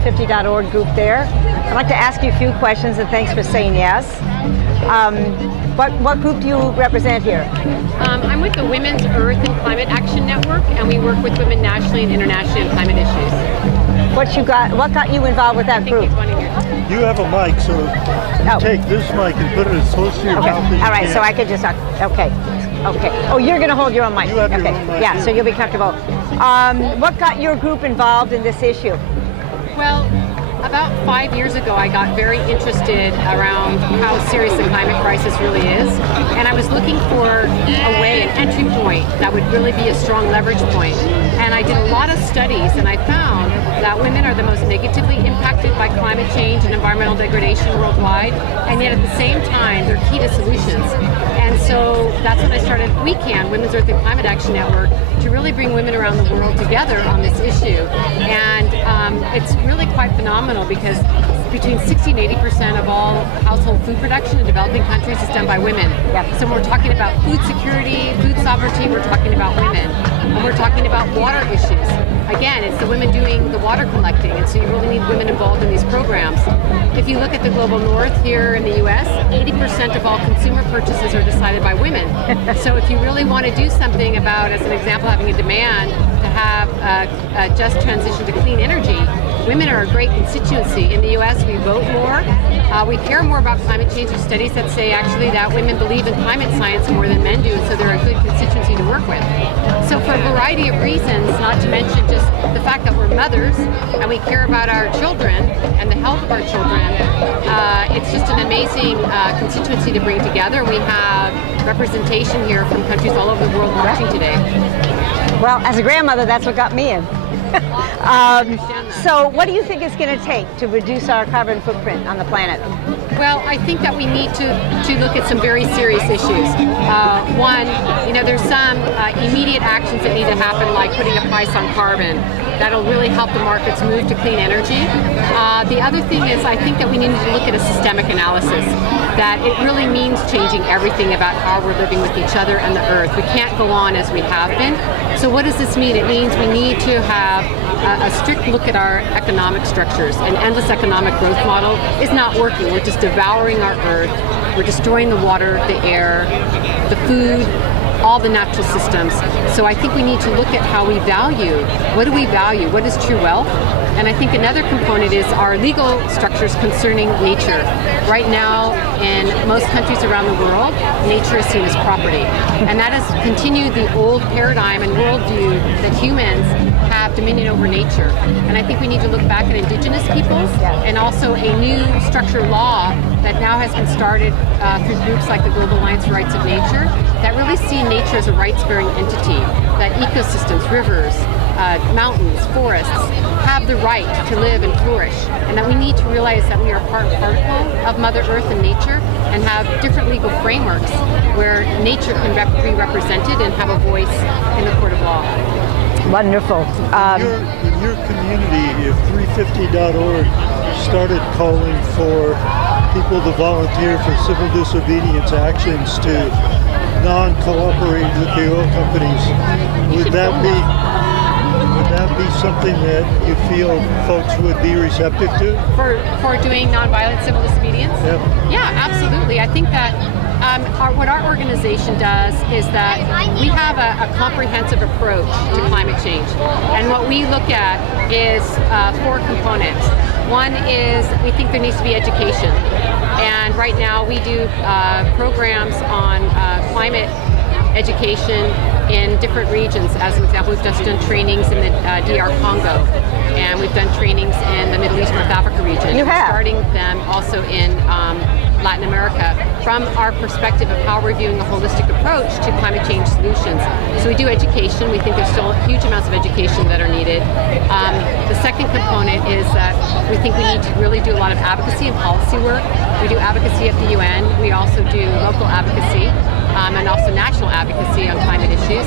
350.org group there. I'd like to ask you a few questions, and thanks for saying yes. What group do you represent here? I'm with the Women's Earth and Climate Action Network, and we work with women nationally and internationally on climate issues. What got you involved with that group? You have a mic, so take this mic and put it as close to your mouth as you All right, can. so I could just talk. Okay. Oh, you're going to hold your own mic. You have your own mic, Yeah, too. so you'll be comfortable. What got your group involved in this issue? Well, about 5 years ago, I got very interested around how serious the climate crisis really is, and I was looking for a way, an entry point that would really be a strong leverage point. And I did a lot of studies, and I found that women are the most negatively impacted by climate change and environmental degradation worldwide, and yet at the same time, they're key to solutions. And so that's when I started WeCan, Women's Earth and Climate Action Network, to really bring women around the world together on this issue. And it's really quite phenomenal because between 60 and 80% of all household food production in developing countries is done by women. Yep. So when we're talking about food security, food sovereignty, we're talking about women. When we're talking about water issues, again, it's the women doing the water collecting, and so you really need women involved in these programs. If you look at the global north here in the US, 80% of all consumer purchases are decided by women. So if you really want to do something about, as an example, having a demand to have a just transition to clean energy, women are a great constituency. In the US, we vote more. We care more about climate change. There's studies that say actually that women believe in climate science more than men do, and so they're a good constituency to work with. So for a variety of reasons, not to mention just the fact that we're mothers and we care about our children and the health of our children, it's just an amazing constituency to bring together. We have representation here from countries all over the world watching today. Well, as a grandmother, that's what got me in. So what do you think it's going to take to reduce our carbon footprint on the planet? Well, I think that we need to look at some very serious issues. One, there's some immediate actions that need to happen, like putting a price on carbon. That'll really help the markets move to clean energy. The other thing is, I think that we need to look at a systemic analysis, that it really means changing everything about how we're living with each other and the earth. We can't go on as we have been. So what does this mean? It means we need to have a strict look at our economic structures. An endless economic growth model is not working. We're just devouring our earth. We're destroying the water, the air, the food, all the natural systems. So I think we need to look at how we value. What do we value? What is true wealth? And I think another component is our legal structures concerning nature. Right now, in most countries around the world, nature is seen as property. And that has continued the old paradigm and worldview that humans have dominion over nature. And I think we need to look back at indigenous peoples and also a new structural law that now has been started through groups like the Global Alliance for Rights of Nature that really see nature as a rights-bearing entity, that ecosystems, rivers, mountains, forests have the right to live and flourish, and that we need to realize that we are part and parcel of Mother Earth and nature and have different legal frameworks where nature can be represented and have a voice in the court of law. Wonderful. In your community, if 350.org started calling for people to volunteer for civil disobedience actions to non-cooperate with the oil companies, would that be something that you feel folks would be receptive to? For doing nonviolent civil disobedience? Yeah, absolutely. I think that what our organization does is that we have a comprehensive approach to climate change. And what we look at is 4 components. One is we think there needs to be education. And right now we do programs on climate education in different regions. As an example, we've just done trainings in the DR Congo, and we've done trainings in the Middle East, North Africa region. You have? We're starting them also in Latin America from our perspective of how we're viewing a holistic approach to climate change solutions. So we do education. We think there's still huge amounts of education that are needed. The second component is that we think we need to really do a lot of advocacy and policy work. We do advocacy at the UN. We also do local advocacy and also national advocacy on climate issues.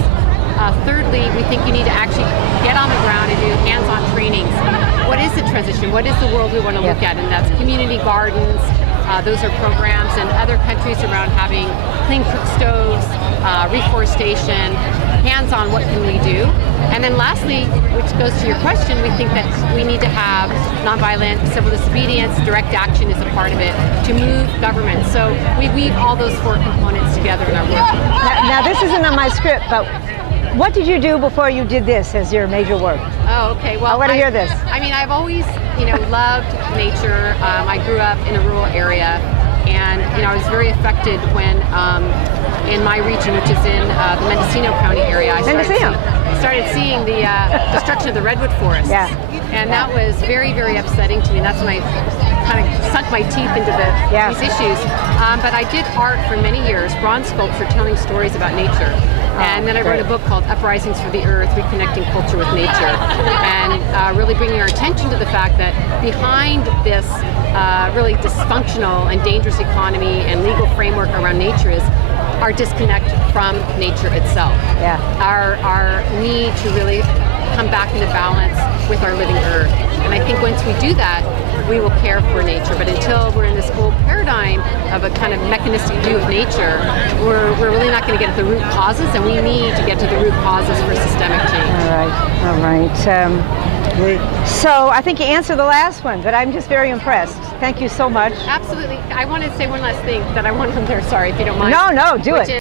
Thirdly, we think you need to actually get on the ground and do hands-on trainings. What is the transition? What is the world we want to look at? And that's community gardens. Those are programs in other countries around having clean cook stoves, reforestation, hands-on, what can we do? And then lastly, which goes to your question, we think that we need to have nonviolent civil disobedience, direct action is a part of it, to move government. So we weave all those four components together in our work. Now this isn't on my script, but what did you do before you did this as your major work? Oh, okay. Well, I want to hear this. I mean, I've always, loved nature. I grew up in a rural area, and I was very affected when, in my region, which is in the Mendocino County area, I started seeing the destruction of the redwood forest. Yeah. And that was very, very upsetting to me. That's when I kind of sunk my teeth into these issues. But I did art for many years, bronze sculpture, telling stories about nature. And then I wrote a book called Uprisings for the Earth, Reconnecting Culture with Nature, and really bringing our attention to the fact that behind this really dysfunctional and dangerous economy and legal framework around nature is our disconnect from nature itself. Yeah. Our need to really come back into balance with our living earth. And I think once we do that, we will care for nature. But until we're in this old paradigm of a kind of mechanistic view of nature, we're really not going to get at the root causes, and we need to get to the root causes for systemic change. All right. Great. So I think you answered the last one, but I'm just very impressed. Thank you so much. Absolutely. I want to say one last thing that I want on there, sorry, if you don't mind. No, do which it.